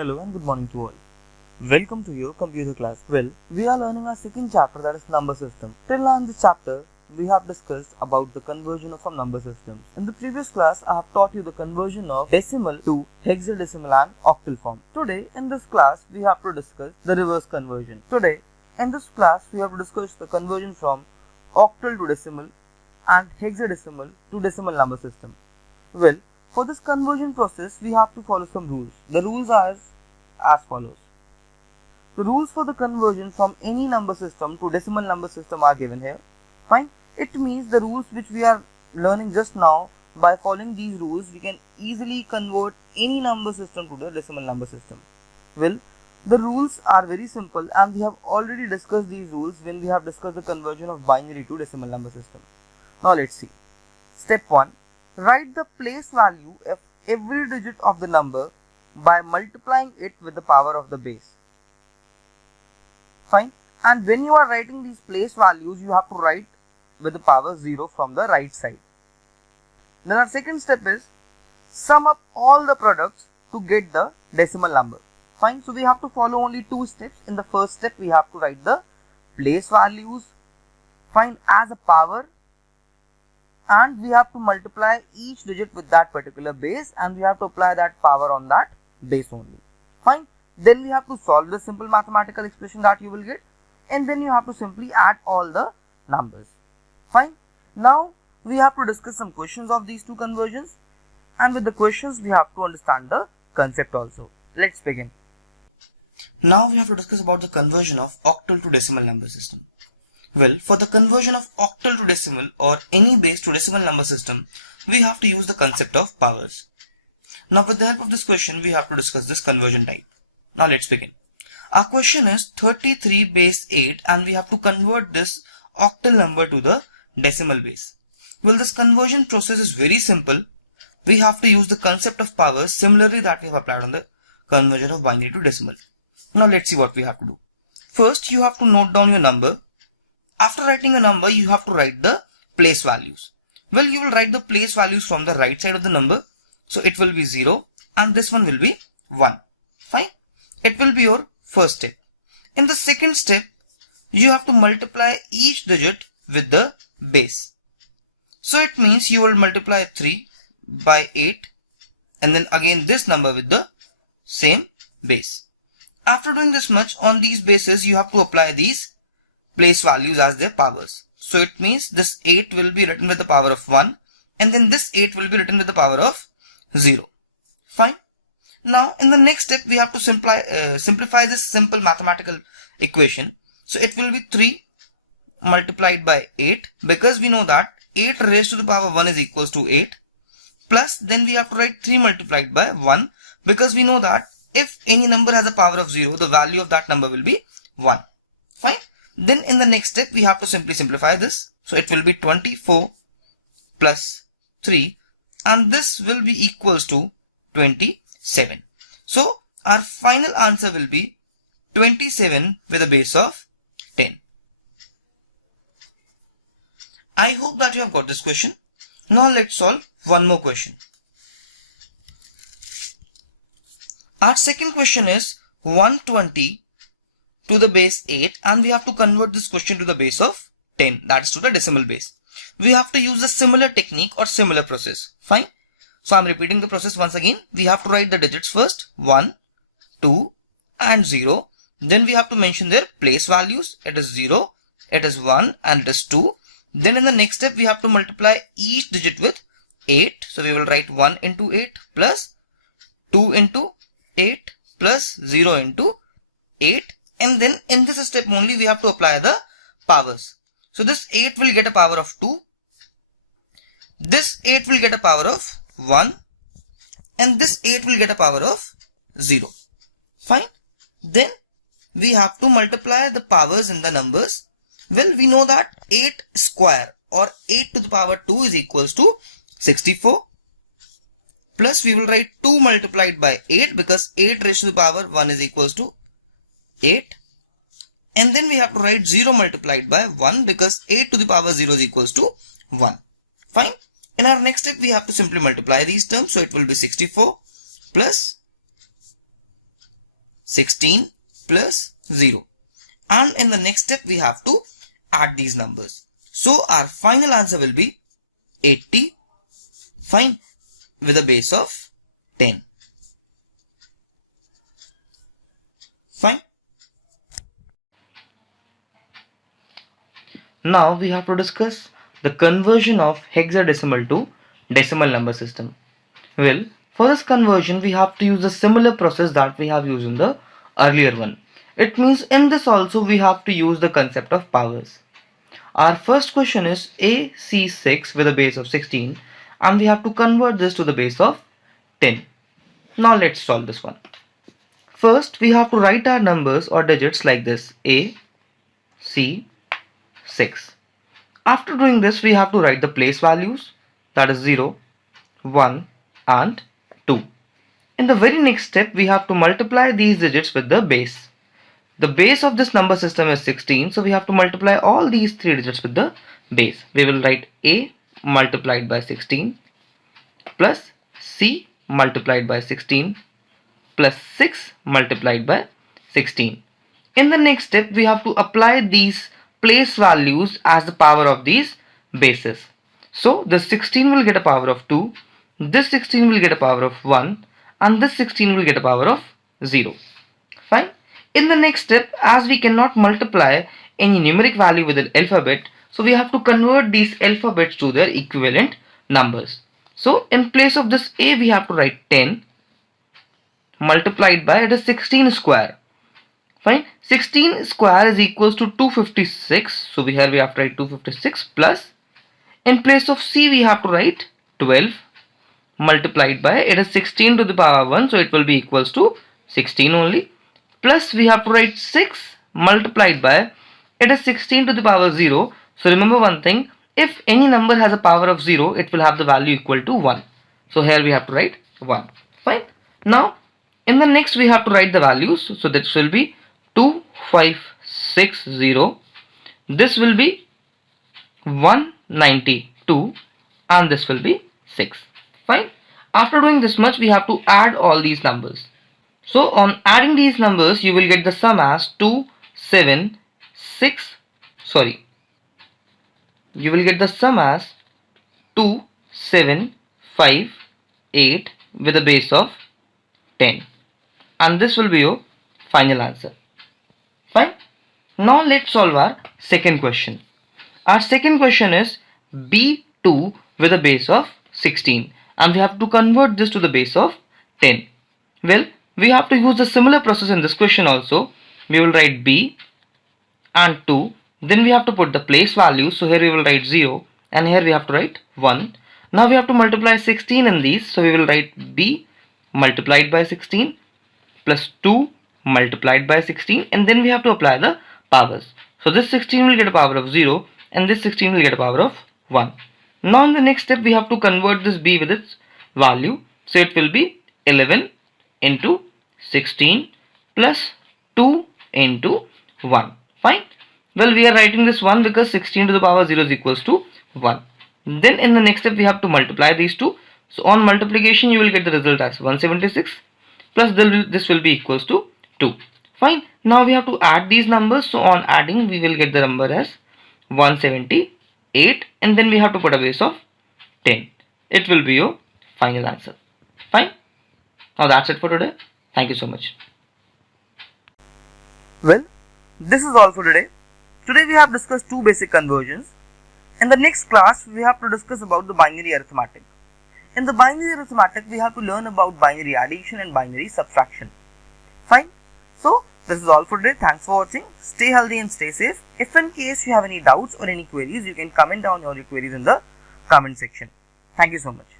Hello and good morning to all. Welcome to your computer class. Well, we are learning our second chapter, that is number system. Till now in this chapter, we have discussed about the conversion of some number systems. In the previous class, I have taught you the conversion of decimal to hexadecimal and octal form. Today, in this class, we have to discuss the reverse conversion. Today, in this class, we have to discuss the conversion from octal to decimal and hexadecimal to decimal number system. Well, for this conversion process, we have to follow some rules. The rules are as follows. The rules for the conversion from any number system to decimal number system are given here. Fine. It means the rules which we are learning just now, by following these rules, we can easily convert any number system to the decimal number system. Well, the rules are very simple and we have already discussed these rules when we have discussed the conversion of binary to decimal number system. Now let's see. Step 1. Write the place value of every digit of the number by multiplying it with the power of the base. Fine. And when you are writing these place values, you have to write with the power 0 from the right side. Then our second step is sum up all the products to get the decimal number. Fine. So we have to follow only two steps. In the first step, we have to write the place values, fine, as a power, and we have to multiply each digit with that particular base, and we have to apply that power on that base only. Fine. Then we have to solve the simple mathematical expression that you will get, and then you have to simply add all the numbers. Fine. Now we have to discuss some questions of these two conversions, and with the questions we have to understand the concept also. Let's begin. Now we have to discuss about the conversion of octal to decimal number system. Well, for the conversion of octal to decimal or any base to decimal number system, we have to use the concept of powers. Now with the help of this question, we have to discuss this conversion type. Now let's begin. Our question is 33 base 8 and we have to convert this octal number to the decimal base. Well, this conversion process is very simple. We have to use the concept of powers similarly that we have applied on the conversion of binary to decimal. Now let's see what we have to do. First, you have to note down your number. After writing a number, you have to write the place values. Well, you will write the place values from the right side of the number. So it will be 0 and this one will be 1. Fine. It will be your first step. In the second step, you have to multiply each digit with the base. So it means you will multiply 3 by 8 and then again this number with the same base. After doing this much, on these bases, you have to apply these place values as their powers. So it means this 8 will be written with the power of 1 and then this 8 will be written with the power of 0. Fine. Now in the next step, we have to simplify this simple mathematical equation. So it will be 3 multiplied by 8 because we know that 8 raised to the power 1 is equals to 8, plus then we have to write 3 multiplied by 1 because we know that if any number has a power of 0, the value of that number will be 1. Fine. Then in the next step, we have to simply simplify this. So it will be 24 plus 3 and this will be equals to 27. So our final answer will be 27 with a base of 10. I hope that you have got this question. Now let's solve one more question. Our second question is 120 to the base 8 and we have to convert this question to the base of 10, that is to the decimal base. We have to use a similar technique or similar process. Fine. So I'm repeating the process once again. We have to write the digits first, 1, 2 and 0. Then we have to mention their place values. It is 0, it is 1 and it is 2. Then in the next step, we have to multiply each digit with 8. So we will write 1 into 8 plus 2 into 8 plus 0 into 8. And then in this step only we have to apply the powers. So this 8 will get a power of 2. This 8 will get a power of 1. And this 8 will get a power of 0. Fine. Then we have to multiply the powers in the numbers. Well, we know that 8 square or 8 to the power 2 is equals to 64. Plus we will write 2 multiplied by 8 because 8 raised to the power 1 is equals to 8. And then we have to write 0 multiplied by 1 because 8 to the power 0 is equals to 1. Fine. In our next step, we have to simply multiply these terms. So it will be 64 plus 16 plus 0. And in the next step we have to add these numbers. So our final answer will be 80, fine, with a base of 10. Fine. Now we have to discuss the conversion of hexadecimal to decimal number system. Well, for this conversion we have to use a similar process that we have used in the earlier one. It means in this also we have to use the concept of powers. Our first question is AC6 with a base of 16 and we have to convert this to the base of 10. Now let's solve this one. First we have to write our numbers or digits like this: A, C, 6. After doing this we have to write the place values, that is 0, 1 and 2. In the very next step we have to multiply these digits with the base. The base of this number system is 16, so we have to multiply all these 3 digits with the base. We will write A multiplied by 16 plus C multiplied by 16 plus 6 multiplied by 16. In the next step we have to apply these place values as the power of these bases. So this 16 will get a power of 2, this 16 will get a power of 1 and this 16 will get a power of 0. Fine. In the next step, as we cannot multiply any numeric value with an alphabet, so we have to convert these alphabets to their equivalent numbers. So in place of this A we have to write 10 multiplied by, it is 16 square. Fine. 16 square is equals to 256. So here we have to write 256 plus, in place of C we have to write 12 multiplied by, it is 16 to the power 1, so it will be equals to 16 only, plus we have to write 6 multiplied by, it is 16 to the power 0. So remember one thing, if any number has a power of 0 it will have the value equal to 1. So here we have to write 1. Fine. Now in the next we have to write the values. So this will be 2560, this will be 192 and this will be 6. Fine. After doing this much we have to add all these numbers. So on adding these numbers you will get the sum as you will get the sum as 2758 with a base of 10 and this will be your final answer. Fine. Now let's solve our second question. Our second question is B2 with a base of 16 and we have to convert this to the base of 10. Well, we have to use a similar process in this question also. We will write B and 2, then we have to put the place values. So here we will write 0 and here we have to write 1. Now we have to multiply 16 in these, so we will write B multiplied by 16 plus 2 multiplied by 16 and then we have to apply the powers. So this 16 will get a power of 0 and this 16 will get a power of 1. Now in the next step we have to convert this B with its value. So it will be 11 into 16 plus 2 into 1. Fine. Well, we are writing this 1 because 16 to the power 0 is equals to 1. Then in the next step we have to multiply these two. So on multiplication you will get the result as 176 plus this will be equals to 2. Fine. Now we have to add these numbers. So on adding we will get the number as 178 and then we have to put a base of 10. It will be your final answer. Fine. Now that's it for today. Thank you so much. Well, this is all for today. Today we have discussed two basic conversions. In the next class we have to discuss about the binary arithmetic. In the binary arithmetic we have to learn about binary addition and binary subtraction. Fine. So this is all for today. Thanks for watching. Stay healthy and stay safe. If in case you have any doubts or any queries, you can comment down your queries in the comment section. Thank you so much.